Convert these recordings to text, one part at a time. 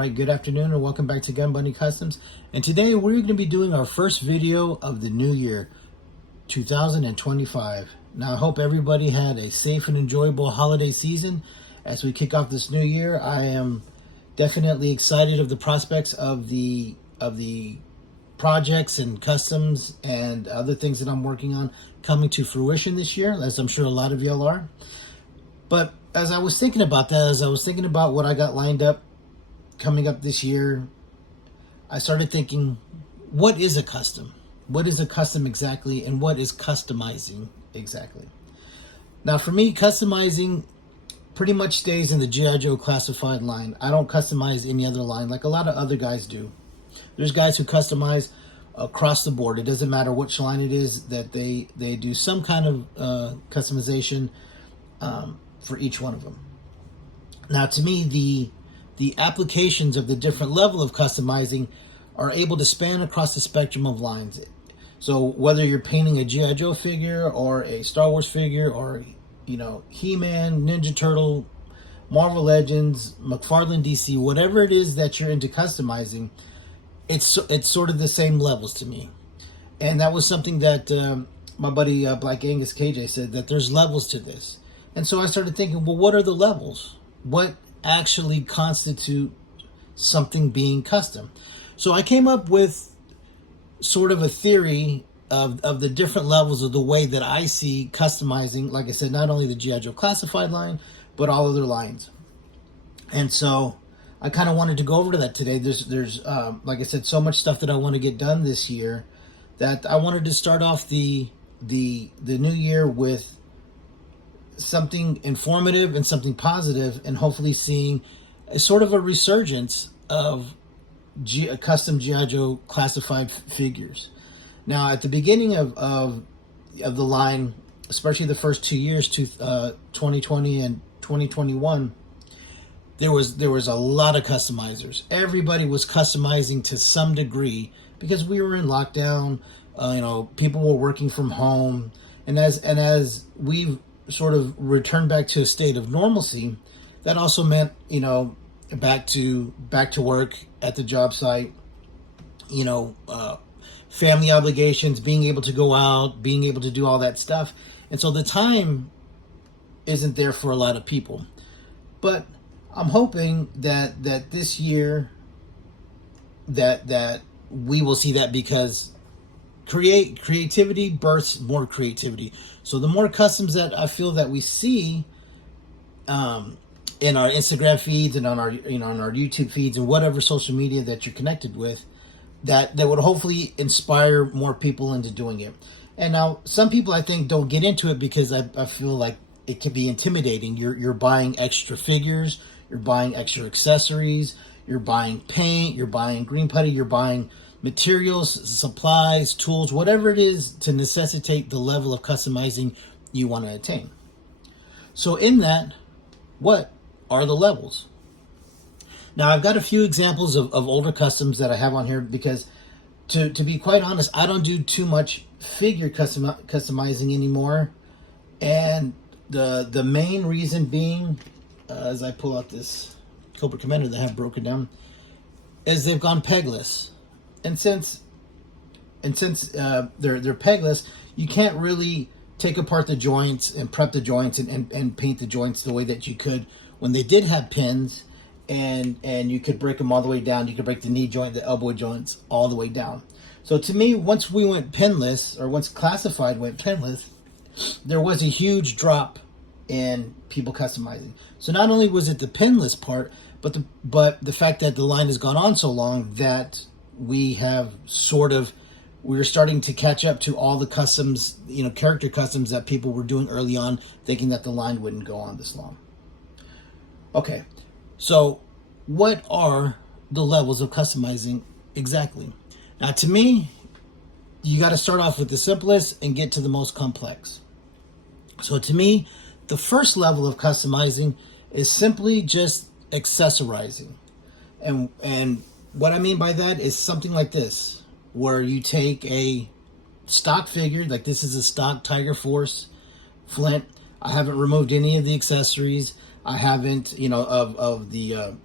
Alright, good afternoon and welcome back to Gun Bunny Customs. And today we're going to be doing our first video of the new year, 2025. Now I hope everybody had a safe and enjoyable holiday season. As we kick off this new year, I am definitely excited of the prospects of the projects and customs and other things that I'm working on coming to fruition this year, as I'm sure a lot of y'all are. But as I was thinking about that, as I was thinking about what I got lined up coming up this year, I started thinking, what is a custom? What is a custom exactly, and what is customizing exactly? Now for me, customizing pretty much stays in the G.I. Joe classified line. I don't customize any other line like a lot of other guys do. There's guys who customize across the board. It doesn't matter which line it is that they do some kind of customization for each one of them. Now to me, the applications of the different level of customizing are able to span across the spectrum of lines. So whether you're painting a G.I. Joe figure or a Star Wars figure or, you know, He-Man, Ninja Turtle, Marvel Legends, McFarlane DC, whatever it is that you're into customizing, it's sort of the same levels to me. And that was something that my buddy Black Angus KJ said, that there's levels to this. And so I started thinking, well, what are the levels? What actually constitute something being custom? So I came up with sort of a theory of the different levels of the way that I see customizing, like I said, not only the G.I. Joe classified line, but all other lines. And so I kind of wanted to go over to that today. There's like I said, so much stuff that I want to get done this year that I wanted to start off the new year with something informative and something positive, and hopefully seeing a sort of a resurgence of custom G.I. Joe classified figures. Now, at the beginning of the line, especially the first 2 years, 2020 and 2021, there was a lot of customizers. Everybody was customizing to some degree because we were in lockdown. You know, people were working from home, and as we've sort of returned back to a state of normalcy, that also meant, you know, back to work at the job site, you know, family obligations, being able to go out, being able to do all that stuff. And so the time isn't there for a lot of people. But I'm hoping that this year that we will see that, because creativity births more creativity. So the more customs that I feel that we see in our Instagram feeds and on our, you know, on our YouTube feeds and whatever social media that you're connected with, that would hopefully inspire more people into doing it. And now some people, I think, don't get into it because I feel like it can be intimidating. You're buying extra figures, you're buying extra accessories, you're buying paint, you're buying green putty, you're buying materials, supplies, tools, whatever it is to necessitate the level of customizing you want to attain. So in that, what are the levels? Now, I've got a few examples of older customs that I have on here because, to be quite honest, I don't do too much figure customizing anymore. And the main reason being, as I pull out this Cobra Commander that I have broken down, is they've gone pegless. And since they're pegless, you can't really take apart the joints and prep the joints and paint the joints the way that you could when they did have pins, and you could break them all the way down. You could break the knee joint, the elbow joints, all the way down. So to me, once we went pinless, or once classified went pinless, there was a huge drop in people customizing. So not only was it the pinless part, but the fact that the line has gone on so long that we're starting to catch up to all the customs, you know, character customs that people were doing early on, thinking that the line wouldn't go on this long. Okay, so what are the levels of customizing exactly? Now, to me, you got to start off with the simplest and get to the most complex. So to me, the first level of customizing is simply just accessorizing. And what I mean by that is something like this, where you take a stock figure, like this is a stock Tiger Force Flint. I haven't removed any of the accessories. I haven't, you know, of the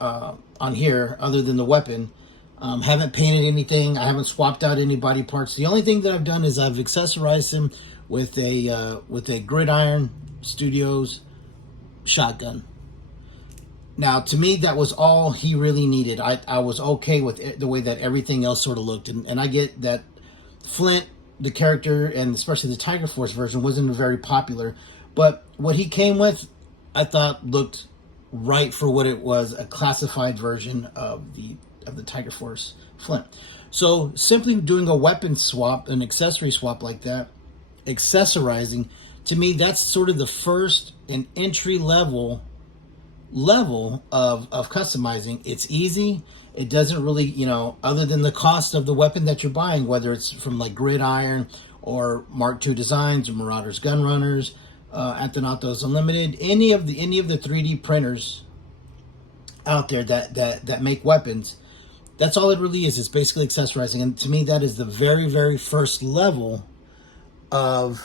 on here other than the weapon. Haven't painted anything. I haven't swapped out any body parts. The only thing that I've done is I've accessorized him with a Gridiron Studios shotgun. Now, to me, that was all he really needed. I was okay with the way that everything else sort of looked. And I get that Flint, the character, and especially the Tiger Force version, wasn't very popular. But what he came with, I thought looked right for what it was, a classified version of the Tiger Force Flint. So simply doing a weapon swap, an accessory swap like that, accessorizing, to me, that's sort of the first and entry level of customizing. It's easy. It doesn't really, other than the cost of the weapon that you're buying, whether it's from like Gridiron or Mark II Designs or Marauders Gun Runners, Athanatos Unlimited, any of the 3D printers out there that make weapons, that's all it really is. It's basically accessorizing. And to me, that is the very, very first level of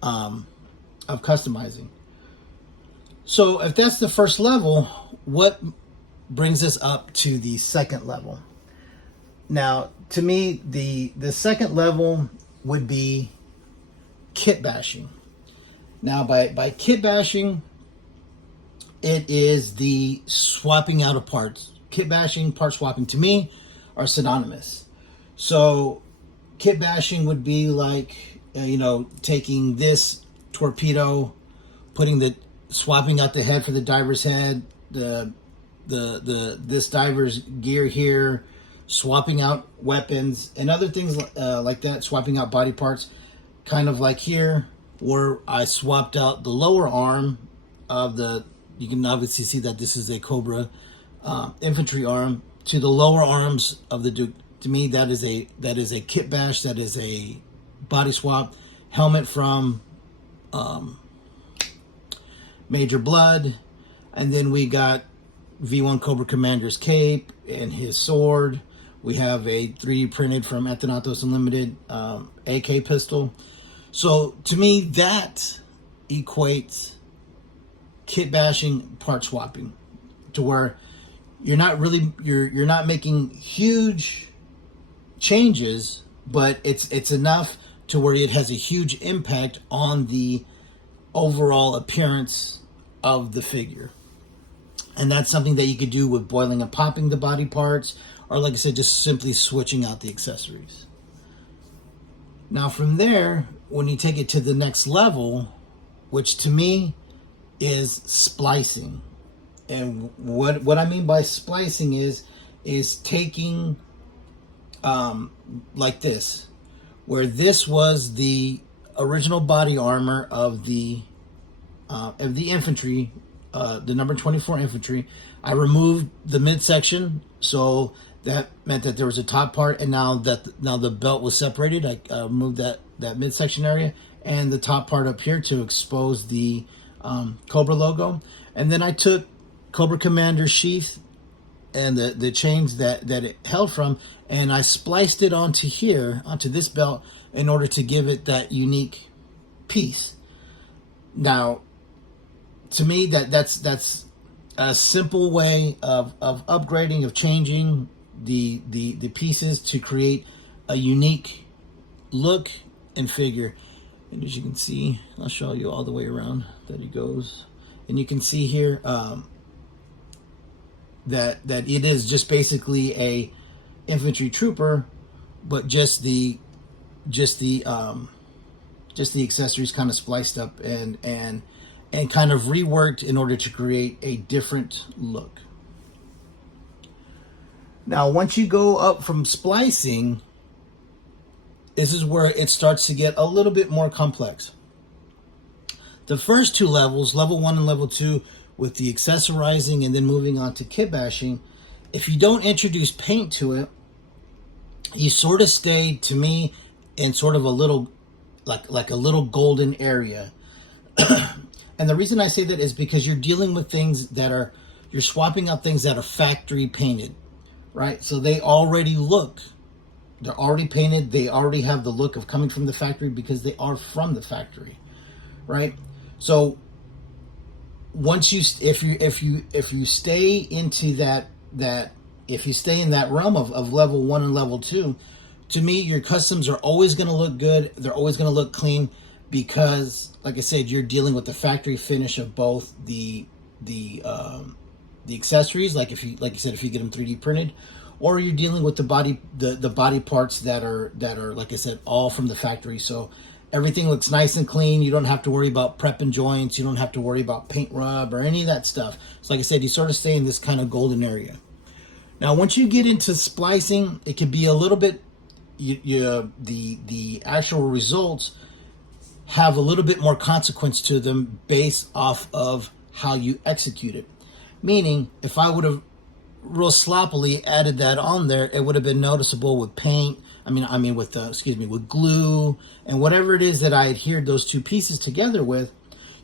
customizing. So if that's the first level, what brings us up to the second level? Now, to me, the second level would be kit bashing. Now, by kit bashing, it is the swapping out of parts. Kit bashing, part swapping, to me, are synonymous. So kit bashing would be like, taking this torpedo, swapping out the head for the diver's head, this diver's gear here, swapping out weapons and other things like that, swapping out body parts, kind of like here where I swapped out the lower arm of you can obviously see that this is a Cobra infantry arm, to the lower arms of the Duke. To me, that is a kit bash, that is a body swap. Helmet from Major Blood, and then we got V1 Cobra Commander's cape and his sword. We have a 3D printed from Athanatos Unlimited AK pistol. So to me, that equates kit bashing, part swapping, to where you're not making huge changes, but it's enough to where it has a huge impact on the overall appearance of the figure. And that's something that you could do with boiling and popping the body parts, or like I said, just simply switching out the accessories. Now from there, when you take it to the next level, which to me is splicing. And what I mean by splicing is taking like this, where this was the original body armor of the infantry, the number 24 infantry. I removed the midsection, so that meant that there was a top part, and now the belt was separated, I moved that midsection area and the top part up here to expose the Cobra logo. And then I took Cobra Commander's sheath and the chains that it held from, and I spliced it onto this belt in order to give it that unique piece. Now, to me, that's a simple way of upgrading, of changing the pieces to create a unique look and figure. And as you can see, I'll show you all the way around that it goes, and you can see here that it is just basically a infantry trooper, but just the accessories kind of spliced up and kind of reworked in order to create a different look. Now, once you go up from splicing, this is where it starts to get a little bit more complex. The first two levels, level 1 and level 2, with the accessorizing and then moving on to kit bashing, if you don't introduce paint to it, you sort of stay, to me, in sort of a little, like a little golden area. And the reason I say that is because you're dealing with things you're swapping out things that are factory painted, right? So they're already painted, they already have the look of coming from the factory because they are from the factory, right? So once you if you stay into that if you stay in that realm of level 1 and level 2, to me your customs are always going to look good. They're always going to look clean, because like I said, you're dealing with the factory finish of both the accessories, like you said, if you get them 3D printed, or you're dealing with the body parts that are like I said, all from the factory. So everything looks nice and clean. You don't have to worry about prepping joints. You don't have to worry about paint rub or any of that stuff. So like I said, you sort of stay in this kind of golden area. Now, once you get into splicing, it can be a little bit, the actual results have a little bit more consequence to them based off of how you execute it. Meaning, if I would have real sloppily added that on there, it would have been noticeable with paint. With glue and whatever it is that I adhered those two pieces together with.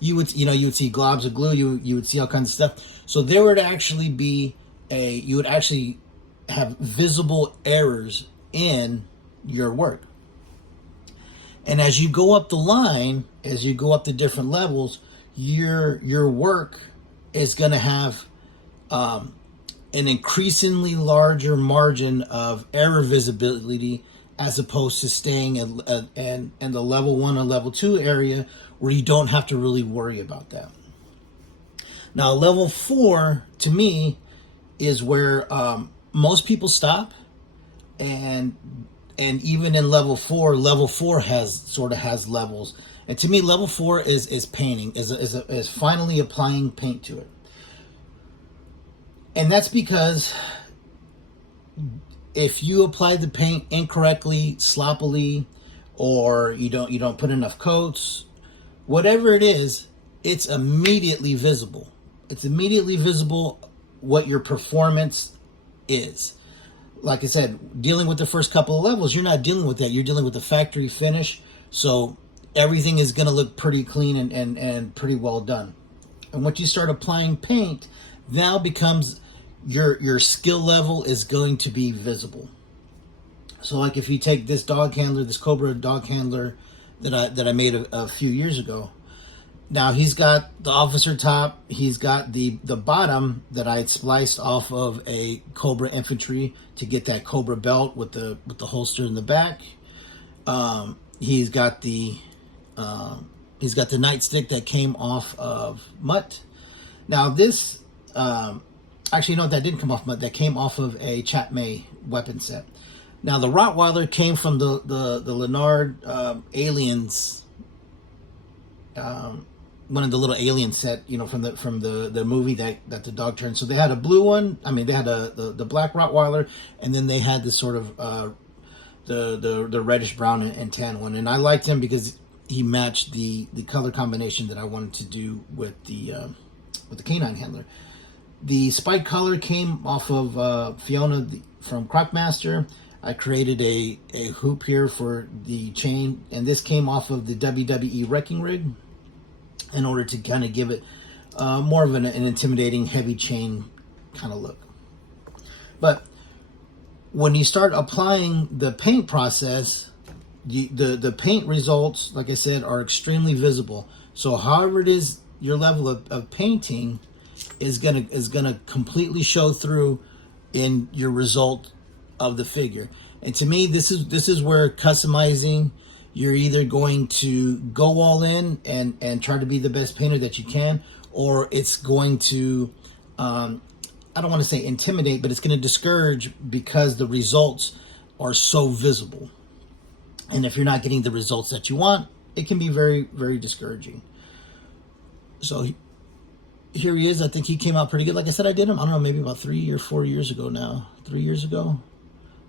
You would see globs of glue. You would see all kinds of stuff. So there would actually be you would actually have visible errors in your work. And as you go up the line, as you go up the different levels, your work is going to have an increasingly larger margin of error visibility, as opposed to staying in the level 1 or level 2 area where you don't have to really worry about that. Now, level 4 to me is where most people stop, and even in level 4 has levels. And to me, level 4 is painting, is finally applying paint to it. And that's because if you apply the paint incorrectly, sloppily, or you don't put enough coats, whatever it is, it's immediately visible. It's immediately visible what your performance is. Like I said, dealing with the first couple of levels, you're not dealing with that. You're dealing with the factory finish. So everything is going to look pretty clean and pretty well done. And once you start applying paint, now becomes your skill level is going to be visible. So like if you take this dog handler, this Cobra dog handler that I made a few years ago, now he's got the officer top, he's got the bottom that I had spliced off of a Cobra infantry to get that Cobra belt with the holster in the back. He's got the nightstick that came off of Mutt. Now this actually, no, that didn't come off Mutt. That came off of a Chat May weapon set. Now the Rottweiler came from the Leonard Aliens, one of the little alien set, from the movie that the dog turned. So they had a blue one. I mean, they had the black Rottweiler, and then they had this sort of the reddish brown and tan one. And I liked him because he matched the color combination that I wanted to do with the canine handler. The spike color came off of Fiona from Crocmaster. I created a hoop here for the chain, and this came off of the WWE Wrecking Rig in order to kind of give it more of an intimidating heavy chain kind of look. But when you start applying the paint process, the paint results, like I said, are extremely visible. So however it is, your level of painting is gonna completely show through in your result of the figure. And to me, this is where customizing, you're either going to go all in and try to be the best painter that you can, or it's going to I don't want to say intimidate, but it's going to discourage because the results are so visible. And if you're not getting the results that you want, it can be very, very discouraging. So here he is. I think he came out pretty good. Like I said, I did him, I don't know, maybe about 3 or 4 years ago now. 3 years ago.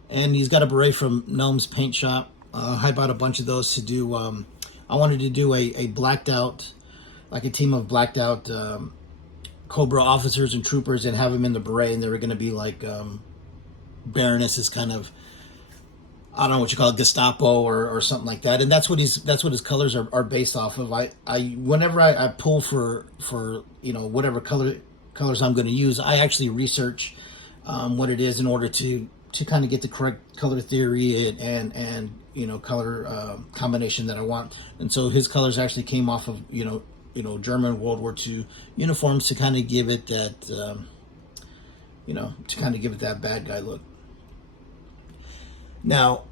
And he's got a beret from Gnome's Paint Shop. I bought a bunch of those to do. I wanted to do a blacked out, like a team of blacked out Cobra officers and troopers, and have them in the beret, and they were going to be like Baroness's kind of, I don't know what you call it, Gestapo or something like that. And that's what his colors are based off of. Whenever I pull for whatever colors I'm going to use, I actually research what it is in order to kind of get the correct color theory and color combination that I want. And so his colors actually came off of German World War II uniforms to kind of give it that, to kind of give it that bad guy look. Now,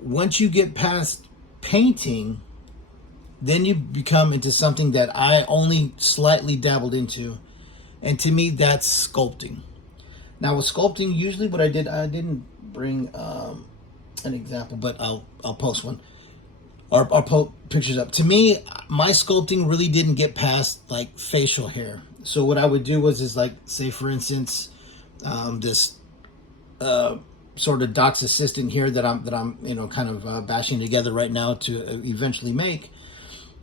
once you get past painting, then you become into something that I only slightly dabbled into, and to me, that's sculpting. Now, with sculpting, usually what I didn't bring an example, but I'll post one. Or I'll put pictures up. To me, my sculpting really didn't get past like facial hair. So what I would do is like, say for instance, this sort of Doc's assistant here that I'm kind of bashing together right now to eventually make,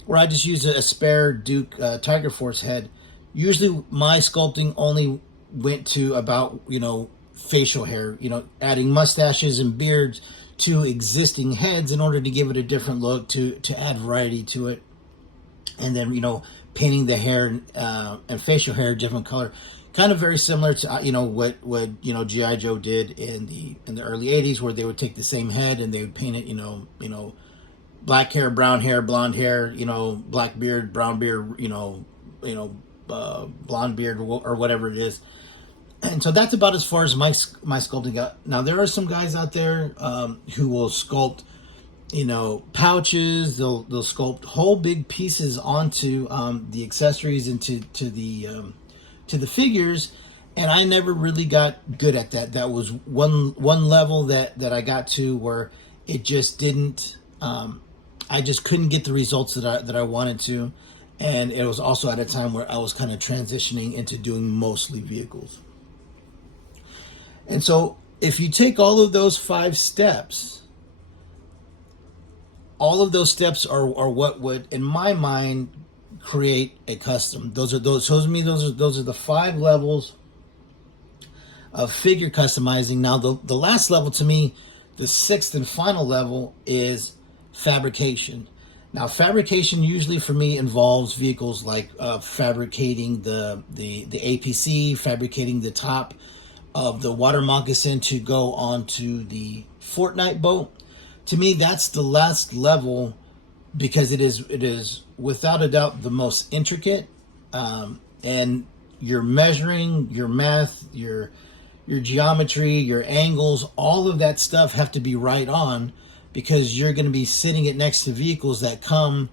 where I just use a spare Duke Tiger Force head. Usually my sculpting only went to about facial hair, adding mustaches and beards to existing heads in order to give it a different look, to add variety to it, and then painting the hair and facial hair a different color. Kind of very similar to what G.I. Joe did in the early 80s, where they would take the same head and they would paint it black hair, brown hair, blonde hair, black beard, brown beard, blonde beard, or whatever it is. And so that's about as far as my sculpting got. Now there are some guys out there who will sculpt pouches. They'll sculpt whole big pieces onto the accessories and to the figures, and I never really got good at that. That was one level that I got to where it just didn't. I just couldn't get the results that I wanted to, and it was also at a time where I was kind of transitioning into doing mostly vehicles. And so, if you take all of those 5 steps, all of those steps are what would, in my mind, create a custom. Those are the 5 levels of figure customizing. Now the last level, to me, the 6th and final level, is fabrication. Now fabrication usually for me involves vehicles like fabricating the APC, fabricating the top of the water moccasin to go onto the Fortnite boat. To me, that's the last level, because it is without a doubt the most intricate, and you're measuring, your math, your geometry, your angles, all of that stuff have to be right on, because you're going to be sitting it next to vehicles that come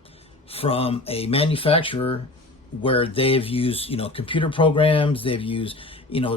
from a manufacturer where they've used computer programs, they've used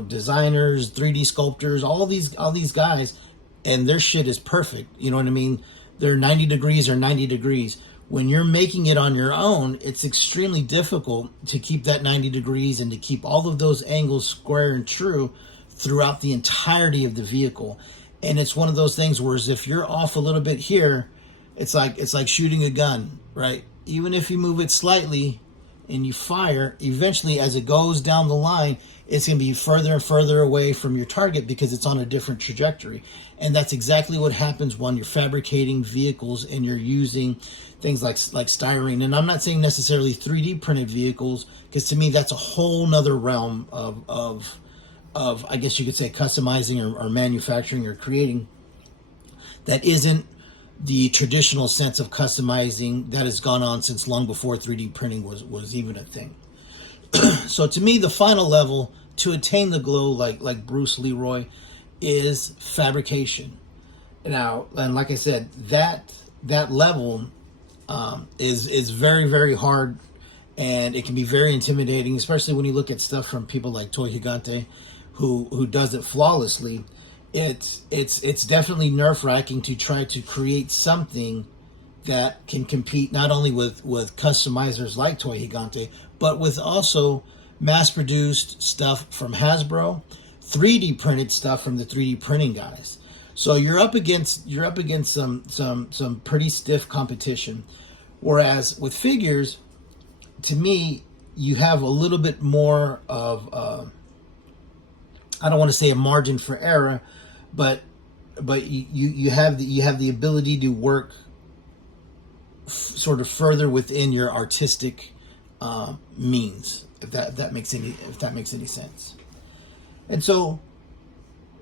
designers, 3D sculptors, all these guys, and their shit is perfect. You know what I mean? They're 90 degrees or 90 degrees. When you're making it on your own, it's extremely difficult to keep that 90 degrees and to keep all of those angles square and true throughout the entirety of the vehicle. And it's one of those things where if you're off a little bit here, it's like shooting a gun, right? Even if you move it slightly and you fire, eventually as it goes down the line, it's going to be further and further away from your target because it's on a different trajectory. And that's exactly what happens when you're fabricating vehicles and you're using things like styrene. And I'm not saying necessarily 3D printed vehicles, because to me that's a whole nother realm of I guess you could say customizing or manufacturing or creating that isn't the traditional sense of customizing that has gone on since long before 3D printing was even a thing. So to me, the final level to attain the glow, like Bruce Leroy, is fabrication. Now, and like I said, that level is very, very hard, and it can be very intimidating, especially when you look at stuff from people like Toy Gigante, who does it flawlessly. It's definitely nerve-wracking to try to create something that can compete not only with customizers like Toy Gigante, but with also mass-produced stuff from Hasbro, 3D printed stuff from the 3D printing guys. So you're up against some pretty stiff competition. Whereas with figures, to me, you have a little bit more of I don't want to say a margin for error, but you have the ability to work sort of further within your artistic means, if that makes any sense. And so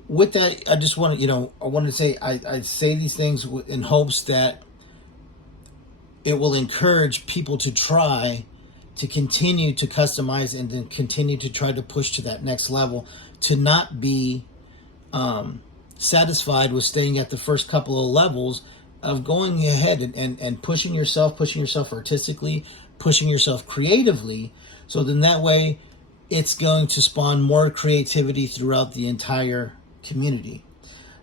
with that, I just want to I wanted to say I say these things in hopes that it will encourage people to try to continue to customize and then continue to try to push to that next level, to not be satisfied with staying at the first couple of levels, of going ahead and pushing yourself artistically, pushing yourself creatively. So then that way it's going to spawn more creativity throughout the entire community.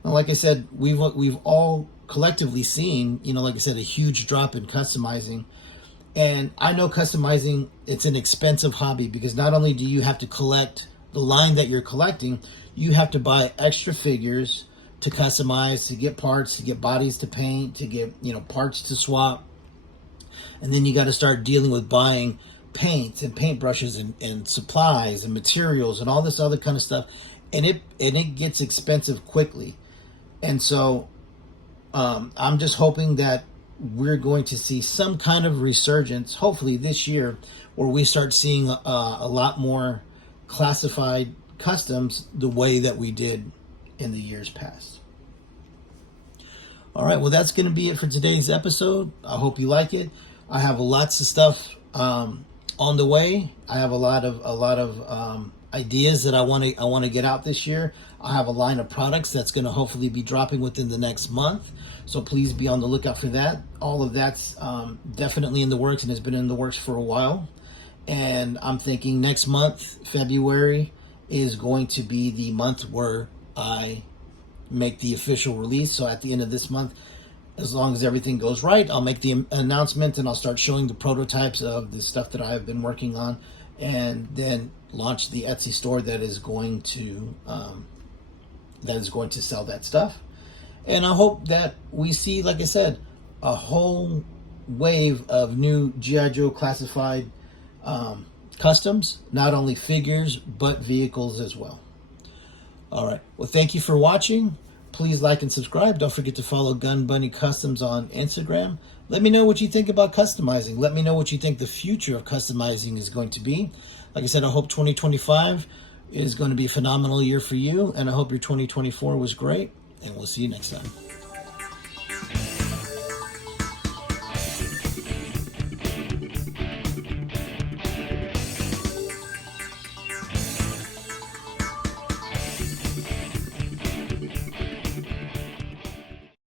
Now, like I said, we've all collectively seen, like I said, a huge drop in customizing. And I know customizing, it's an expensive hobby, because not only do you have to collect the line that you're collecting, you have to buy extra figures to customize, to get parts, to get bodies to paint, to get, parts to swap. And then you got to start dealing with buying paints and paintbrushes and supplies and materials and all this other kind of stuff. And it gets expensive quickly. And so I'm just hoping that we're going to see some kind of resurgence, hopefully this year, where we start seeing a lot more classified customs the way that we did in the years past. All right, well, that's going to be it for today's episode. I hope you like it. I have lots of stuff on the way. I have a lot of ideas that I want to get out this year. I have a line of products that's going to hopefully be dropping within the next month. So please be on the lookout for that. All of that's definitely in the works and has been in the works for a while. And I'm thinking next month, February, is going to be the month where I make the official release. So at the end of this month, as long as everything goes right, I'll make the announcement and I'll start showing the prototypes of the stuff that I have been working on, and then launch the Etsy store that is going to sell that stuff. And I hope that we see, like I said, a whole wave of new G.I. Joe classified customs, not only figures, but vehicles as well. All right. Well, thank you for watching. Please like and subscribe. Don't forget to follow Gun Bunny Customs on Instagram. Let me know what you think about customizing. Let me know what you think the future of customizing is going to be. Like I said, I hope 2025 is going to be a phenomenal year for you, and I hope your 2024 was great, and we'll see you next time.